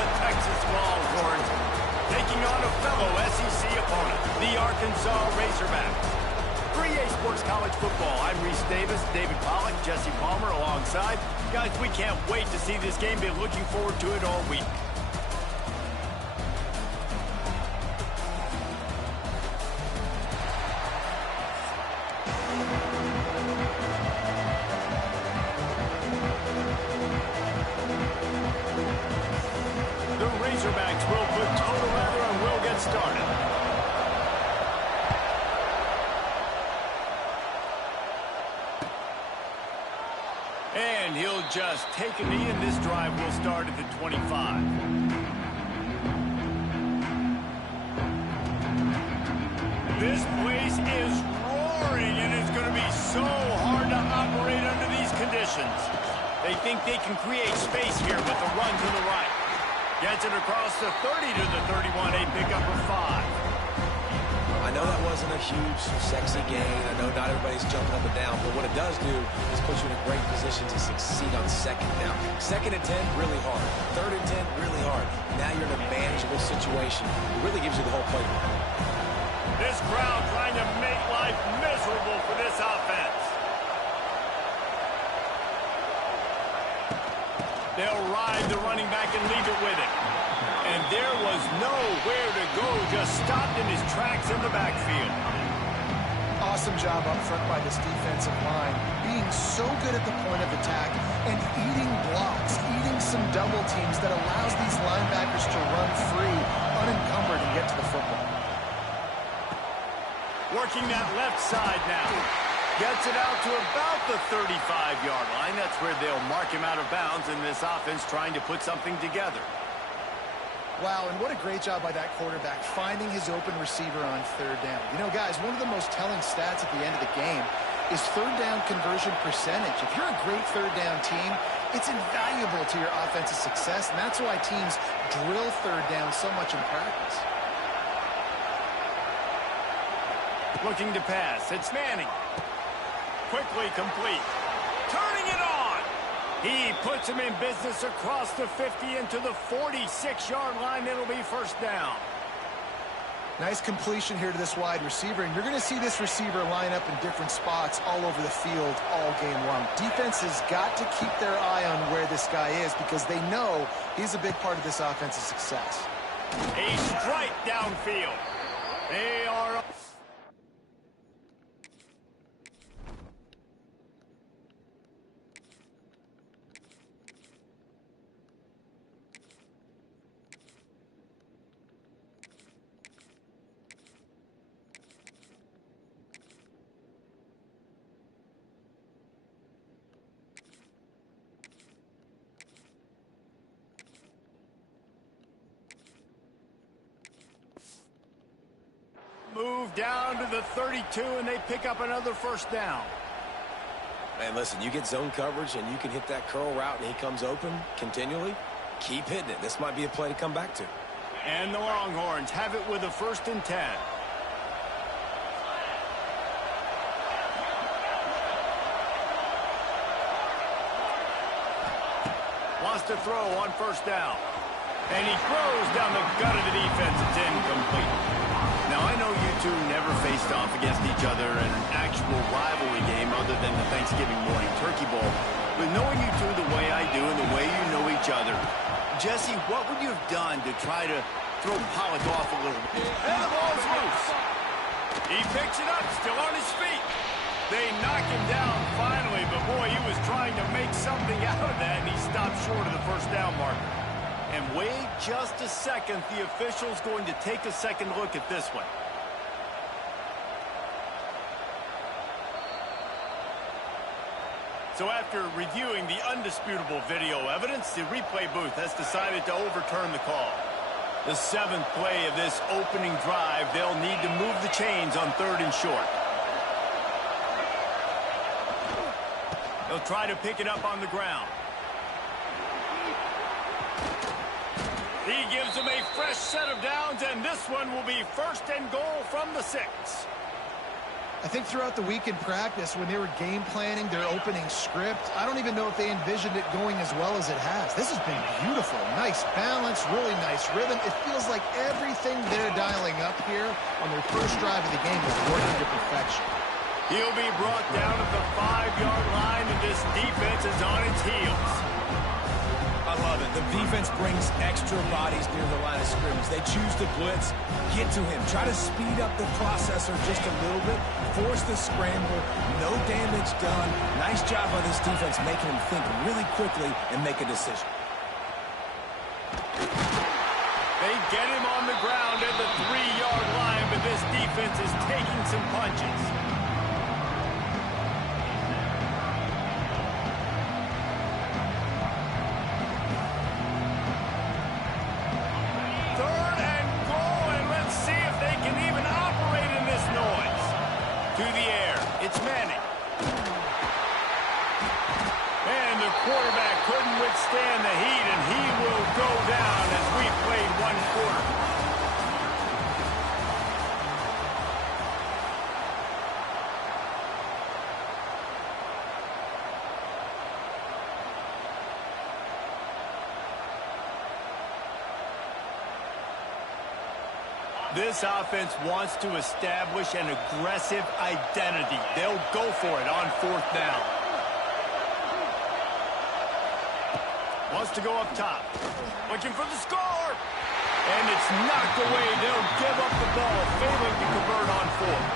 the Texas Longhorns taking on a fellow SEC opponent, the Arkansas Razorbacks. For EA Sports College Football, I'm Reese Davis, David Pollack, Jesse Palmer alongside. Guys, we can't wait to see this game. Been looking forward to it all week. Razorbacks will put total leather and will get started. And he'll just take a knee, and this drive will start at the 25. This place is roaring, and it's going to be so hard to operate under these conditions. They think they can create space here with the run to the right. Gets it across the 30 to the 31, a pickup of 5. I know that wasn't a huge, sexy gain. I know not everybody's jumping up and down, but what it does do is put you in a great position to succeed on second down. Second and 10, really hard. Third and 10, really hard. Now you're in a manageable situation. It really gives you the whole playbook. This crowd trying to make life miserable for this offense. They'll ride the running back and leave it with him. And there was nowhere to go, just stopped in his tracks in the backfield. Awesome job up front by this defensive line, being so good at the point of attack and eating blocks, eating some double teams that allows these linebackers to run free, unencumbered, and get to the football. Working that left side now. Gets it out to about the 35-yard line. That's where they'll mark him out of bounds in this offense trying to put something together. Wow, and what a great job by that quarterback, finding his open receiver on third down. You know, guys, one of the most telling stats at the end of the game is third down conversion percentage. If you're a great third down team, it's invaluable to your offensive success, and that's why teams drill third down so much in practice. Looking to pass. It's Manning. Quickly complete. Turning it on. He puts him in business across the 50 into the 46-yard line. It'll be first down. Nice completion here to this wide receiver, and you're going to see this receiver line up in different spots all over the field all game long. Defense has got to keep their eye on where this guy is because they know he's a big part of this offensive success. A strike downfield. They are... Move down to the 32, and they pick up another first down. Man, listen, you get zone coverage, and you can hit that curl route, and he comes open continually. Keep hitting it. This might be a play to come back to. And the Longhorns have it with a 1st and 10. Wants to throw on first down. And he throws down the gut of the defense. It's incomplete. Now, I know you two never faced off against each other in an actual rivalry game other than the Thanksgiving morning turkey bowl. But knowing you two the way I do and the way you know each other, Jesse, what would you have done to try to throw Pollack off a little bit? And the ball's loose. He picks it up, still on his feet. They knock him down finally, but boy, he was trying to make something out of that, and he stopped short of the first down marker. And wait just a second, the official's going to take a second look at this one. So after reviewing the undisputable video evidence, the replay booth has decided to overturn the call. The 7th play of this opening drive, they'll need to move the chains on 3rd and short. They'll try to pick it up on the ground. He gives them a fresh set of downs, and this one will be 1st and goal from the 6. I think throughout the week in practice, when they were game planning their opening script, I don't even know if they envisioned it going as well as it has. This has been beautiful. Nice balance, really nice rhythm. It feels like everything they're dialing up here on their first drive of the game is working to perfection. He'll be brought down at the 5-yard line, and this defense is on its heels. I love it. The defense brings extra bodies near the line of scrimmage. They choose to blitz, get to him, try to speed up the processor just a little bit, force the scramble, no damage done. Nice job by this defense making him think really quickly and make a decision. They get him on the ground at the 3-yard line, but this defense is taking some punches. To the air, it's Manning. And the quarterback couldn't withstand the heat, and he will go down as we played one quarter. This offense wants to establish an aggressive identity. They'll go for it on 4th down. Wants to go up top. Looking for the score. And it's knocked away. They'll give up the ball, failing to convert on 4th.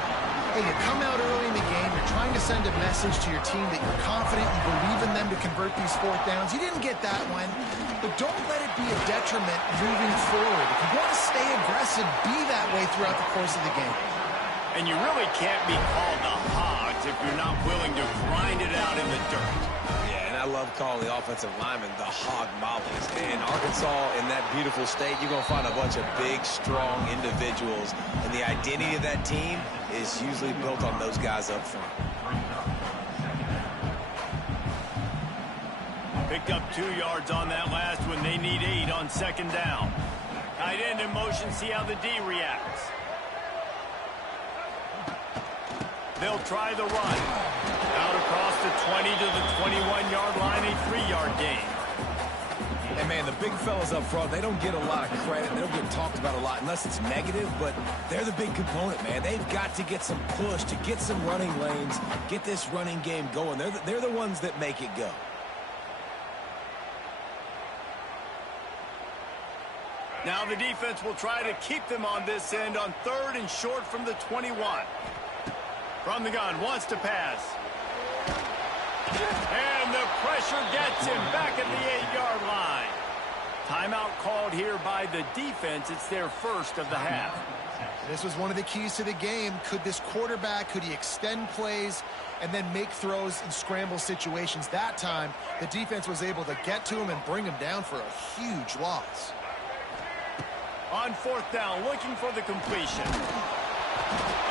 Hey, you come out early in the game, you're trying to send a message to your team that you're confident, you believe in them to convert these 4th downs. You didn't get that one, but don't let it be a detriment moving forward. If you want to stay aggressive, be that way throughout the course of the game. And you really can't be called the Hogs if you're not willing to grind it out in the dirt. Yeah, and I love calling the offensive linemen the hog mollies. In Arkansas, in that beautiful state, you're going to find a bunch of big, strong individuals, and the identity of that team is usually built on those guys up front. Picked up 2 yards on that last one. They need 8 on 2nd down. Tight end in motion, see how the D reacts. They'll try the run. Out across the 20 to the 21-yard line, a 3-yard gain. And, man, the big fellas up front, they don't get a lot of credit. They don't get talked about a lot unless it's negative, but they're the big component, man. They've got to get some push, to get some running lanes, get this running game going. They're the ones that make it go. Now the defense will try to keep them on this end on 3rd and short from the 21. From the gun, wants to pass. And the pressure gets him back at the 8-yard line. Timeout called here by the defense. It's their first of the half. This was one of the keys to the game. Could this quarterback, could he extend plays and then make throws in scramble situations? That time, the defense was able to get to him and bring him down for a huge loss. On 4th down, looking for the completion.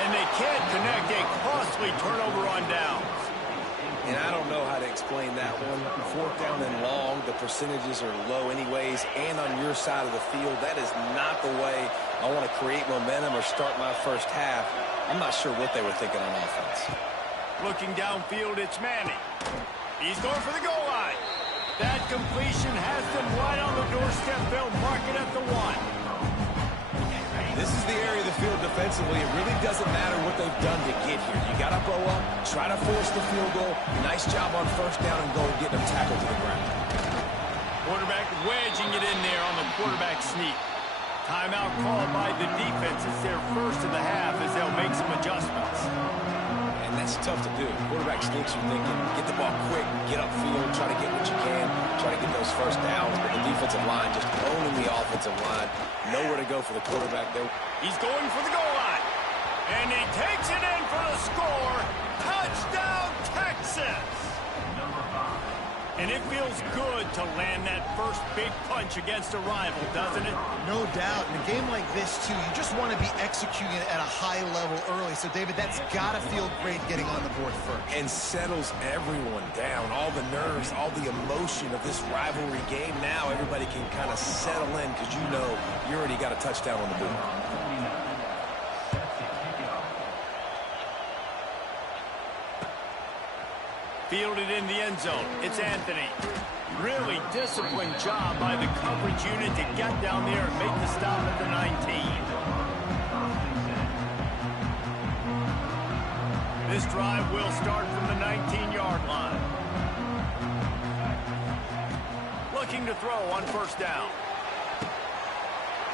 And they can't connect, a costly turnover on downs. And I don't know how to explain that one. 4th down and long, the percentages are low anyways, and on your side of the field, that is not the way I want to create momentum or start my first half. I'm not sure what they were thinking on offense. Looking downfield, it's Manning. He's going for the goal line. That completion has them right on the doorstep. They'll mark it at the 1. This is the area of the field defensively. It really doesn't matter what they've done to get here. You got to bow up, try to force the field goal. Nice job on 1st down and goal, getting them tackled to the ground. Quarterback wedging it in there on the quarterback sneak. Timeout called by the defense. It's their first of the half as they'll make some adjustments. And that's tough to do. Quarterback sneaks, you're thinking, get the ball quick, get upfield, try to get what you can, try to get those 1st downs. But the defensive line just owning the offensive line. Nowhere to go for the quarterback there. He's going for the goal line. And he takes it in for the score. Touchdown, Texas! And it feels good to land that first big punch against a rival, doesn't it? No doubt. In a game like this, too, you just want to be executing it at a high level early. So, David, that's got to feel great getting on the board first. And settles everyone down. All the nerves, all the emotion of this rivalry game. Now everybody can kind of settle in because you know you already got a touchdown on the board. Fielded in the end zone. It's Anthony. Really disciplined job by the coverage unit to get down there and make the stop at the 19. This drive will start from the 19-yard line. Looking to throw on first down.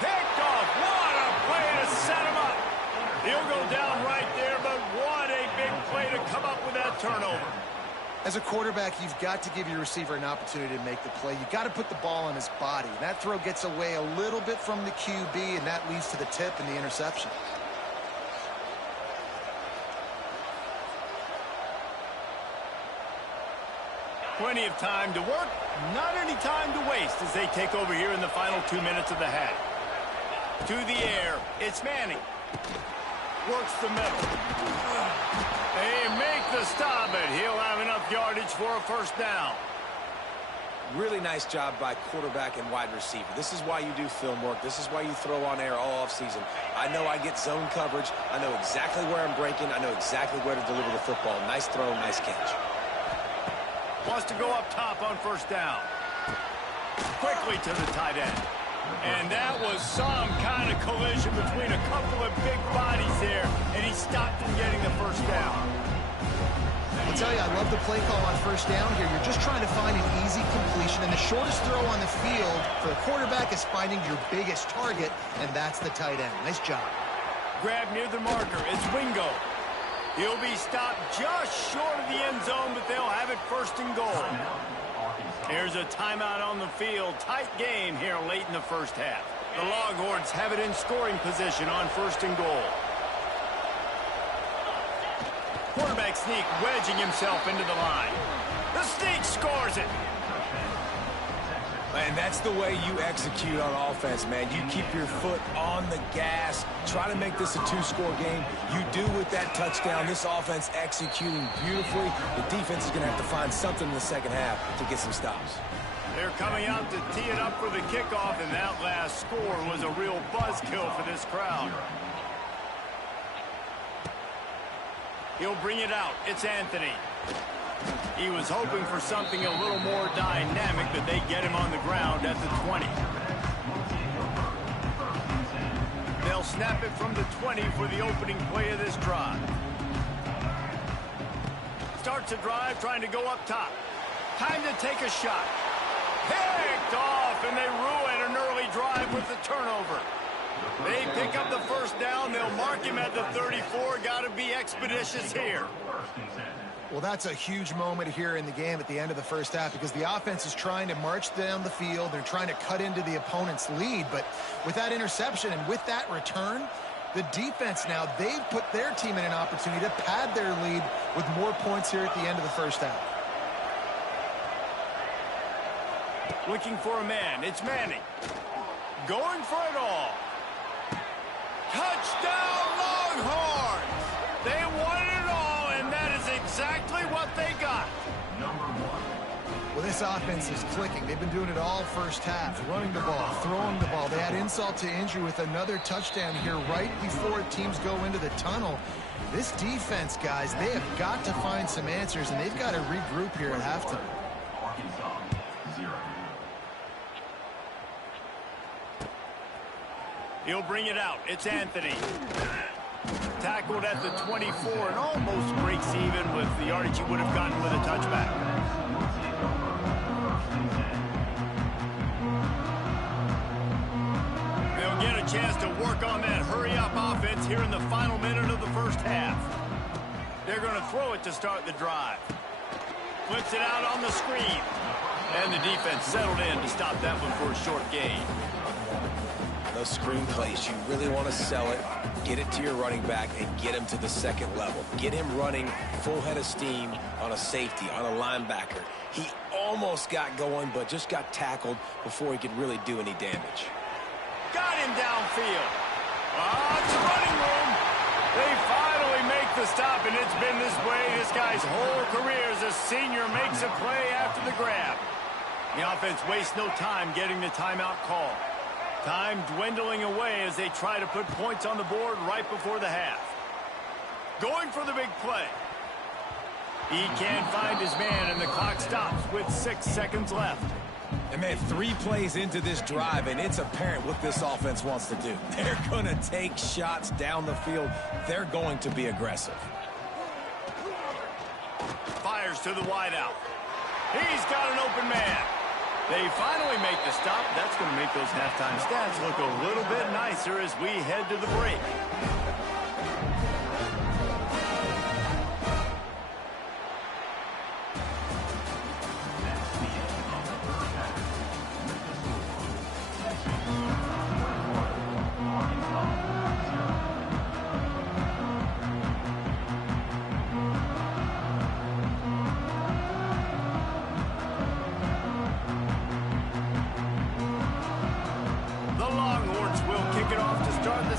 Picked off. What a play to set him up. He'll go down right there, but what a big play to come up with that turnover. As a quarterback, you've got to give your receiver an opportunity to make the play. You've got to put the ball on his body. That throw gets away a little bit from the QB, and that leads to the tip and the interception. Plenty of time to work, not any time to waste as they take over here in the final 2 minutes of the half. To the air, it's Manning. Works the middle. They make the stop, but he'll have enough yardage for a first down. Really nice job by quarterback and wide receiver. This is why you do film work. This is why you throw on air all offseason. I know I get zone coverage. I know exactly where I'm breaking. I know exactly where to deliver the football. Nice throw, nice catch. Wants to go up top on first down. Quickly to the tight end. And that was some kind of collision between a couple of big bodies there, and he stopped him getting the first down. I'll tell you, I love the play call on first down here. You're just trying to find an easy completion, and the shortest throw on the field for the quarterback is finding your biggest target, and that's the tight end. Nice job. Grab near the marker. It's Wingo. He'll be stopped just short of the end zone, but they'll have it first and goal. There's a timeout on the field. Tight game here late in the first half. The Longhorns have it in scoring position on first and goal. Quarterback sneak wedging himself into the line. The sneak scores it. And that's the way you execute on offense, man. You keep your foot on the gas. Try to make this a two-score game. You do with that touchdown. This offense executing beautifully. The defense is going to have to find something in the second half to get some stops. They're coming out to tee it up for the kickoff, and that last score was a real buzzkill for this crowd. He'll bring it out. It's Anthony. He was hoping for something a little more dynamic, but they get him on the ground at the 20. They'll snap it from the 20 for the opening play of this drive. Starts a drive trying to go up top. Time to take a shot. Picked off, and they ruin an early drive with the turnover. They pick up the first down. They'll mark him at the 34. Got to be expeditious here. Well, that's a huge moment here in the game at the end of the first half because the offense is trying to march down the field. They're trying to cut into the opponent's lead. But with that interception and with that return, the defense now, they've put their team in an opportunity to pad their lead with more points here at the end of the first half. Looking for a man. It's Manning. Going for it all. Touchdown, Longhorns! They won it all, and that is exactly what they got. Well, this offense is clicking. They've been doing it all first half. Running the ball, throwing the ball. They had insult to injury with another touchdown here right before teams go into the tunnel. This defense, guys, they have got to find some answers, and they've got to regroup here at halftime. He'll bring it out. It's Anthony. Tackled at the 24 and almost breaks even with the yardage he would have gotten with a touchback. They'll get a chance to work on that hurry-up offense here in the final minute of the first half. They're going to throw it to start the drive. Flips it out on the screen. And the defense settled in to stop that one for a short gain. Those screen plays, you really want to sell it, get it to your running back, and get him to the second level. Get him running full head of steam on a safety, on a linebacker. He almost got going, but just got tackled before he could really do any damage. Got him downfield. It's running room. They finally make the stop, and it's been this way this guy's whole career as a senior makes a play after the grab. The offense wastes no time getting the timeout call. Time dwindling away as they try to put points on the board right before the half. Going for the big play. He can't find his man, and the clock stops with 6 seconds left. And man, 3 plays into this drive, and it's apparent what this offense wants to do. They're going to take shots down the field. They're going to be aggressive. Fires to the wideout. He's got an open man. They finally make the stop. That's going to make those halftime stats look a little bit nicer as we head to the break.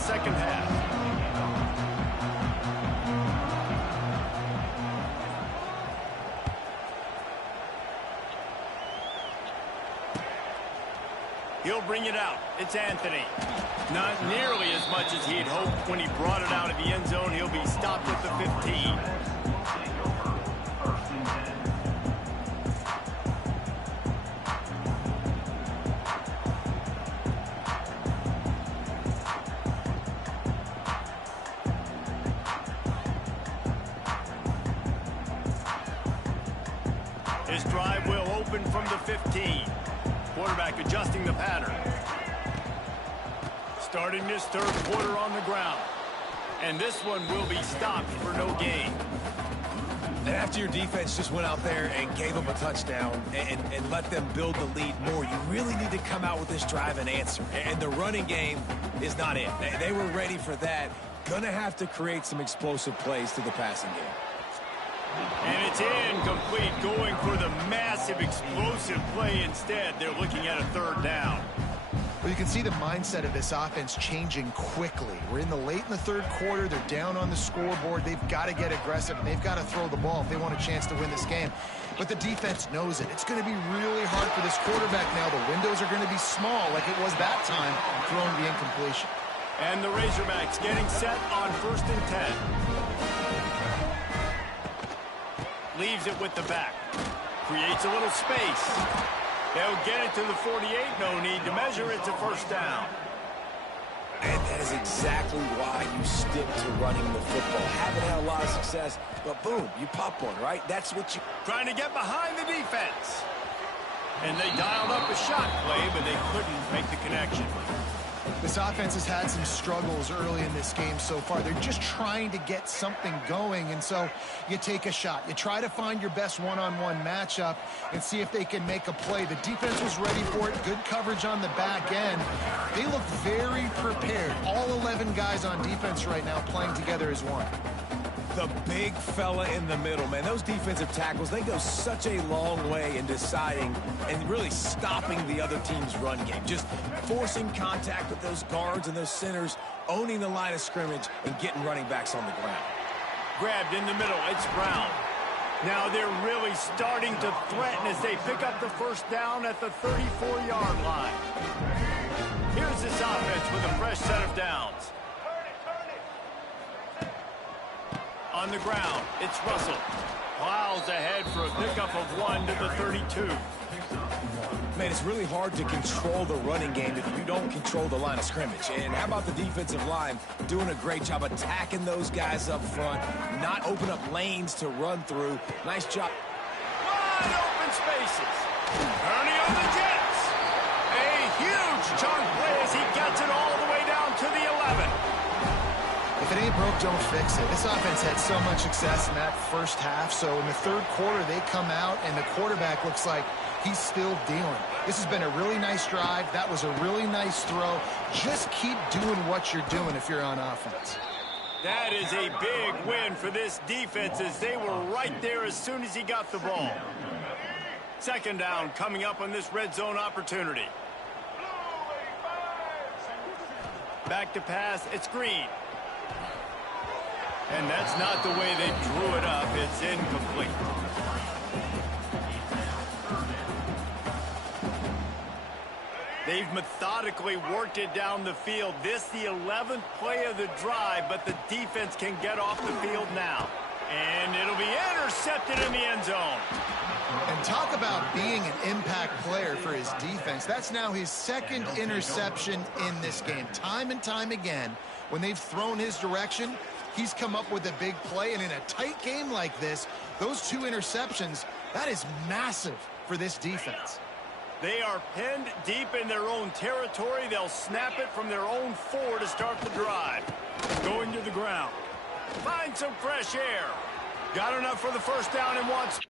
Second half. He'll bring it out. It's Anthony. Not nearly as much as he'd hoped when he brought it out of the end zone. He'll be stopped at the 15. His drive will open from the 15. Quarterback adjusting the pattern. Starting this third quarter on the ground. And this one will be stopped for no gain. And after your defense just went out there and gave them a touchdown and let them build the lead more, you really need to come out with this drive and answer. And the running game is not it. They were ready for that. Gonna have to create some explosive plays to the passing game. And it's incomplete, going for the massive explosive play instead. They're looking at a third down. Well, you can see the mindset of this offense changing quickly. We're late in the third quarter. They're down on the scoreboard. They've got to get aggressive, and they've got to throw the ball if they want a chance to win this game. But the defense knows it. It's going to be really hard for this quarterback now. The windows are going to be small like it was that time, throwing the incompletion. And the Razorbacks getting set on 1st and 10. Leaves it with the back. Creates a little space. They'll get it to the 48. No need to measure. It's a first down. And that is exactly why you stick to running the football. Haven't had a lot of success, but boom, you pop one, right? That's what you... Trying to get behind the defense. And they dialed up a shot play, but they couldn't make the connection. This offense has had some struggles early in this game so far. They're just trying to get something going, and so you take a shot. You try to find your best one-on-one matchup and see if they can make a play. The defense was ready for it. Good coverage on the back end. They look very prepared. All 11 guys on defense right now playing together as one. The big fella in the middle, man. Those defensive tackles, they go such a long way in deciding and really stopping the other team's run game. Just forcing contact with those guards and those centers, owning the line of scrimmage, and getting running backs on the ground. Grabbed in the middle. It's Brown. Now they're really starting to threaten as they pick up the first down at the 34-yard line. Here's this offense with a fresh set of downs. On the ground, it's Russell. Plows ahead for a pickup of 1 to the 32. Man, it's really hard to control the running game if you don't control the line of scrimmage. And how about the defensive line doing a great job attacking those guys up front, not open up lanes to run through. Nice job. Wide open spaces. Ernie on the Jets. A huge chunk play as he gets it all the way down to the 11. If it ain't broke, don't fix it. This offense had so much success in that first half, so in the third quarter, they come out, and the quarterback looks like he's still dealing. This has been a really nice drive. That was a really nice throw. Just keep doing what you're doing if you're on offense. That is a big win for this defense as they were right there as soon as he got the ball. Second down coming up on this red zone opportunity. Back to pass, it's Green. And that's not the way they drew it up. It's incomplete. They've methodically worked it down the field. This the 11th play of the drive, but the defense can get off the field now. And it'll be intercepted in the end zone. And talk about being an impact player for his defense. That's now his second interception in this game. Time and time again, when they've thrown his direction, he's come up with a big play. And in a tight game like this, those 2 interceptions, that is massive for this defense. They are pinned deep in their own territory. They'll snap it from their own 4 to start the drive. Going to the ground. Find some fresh air. Got enough for the first down and wants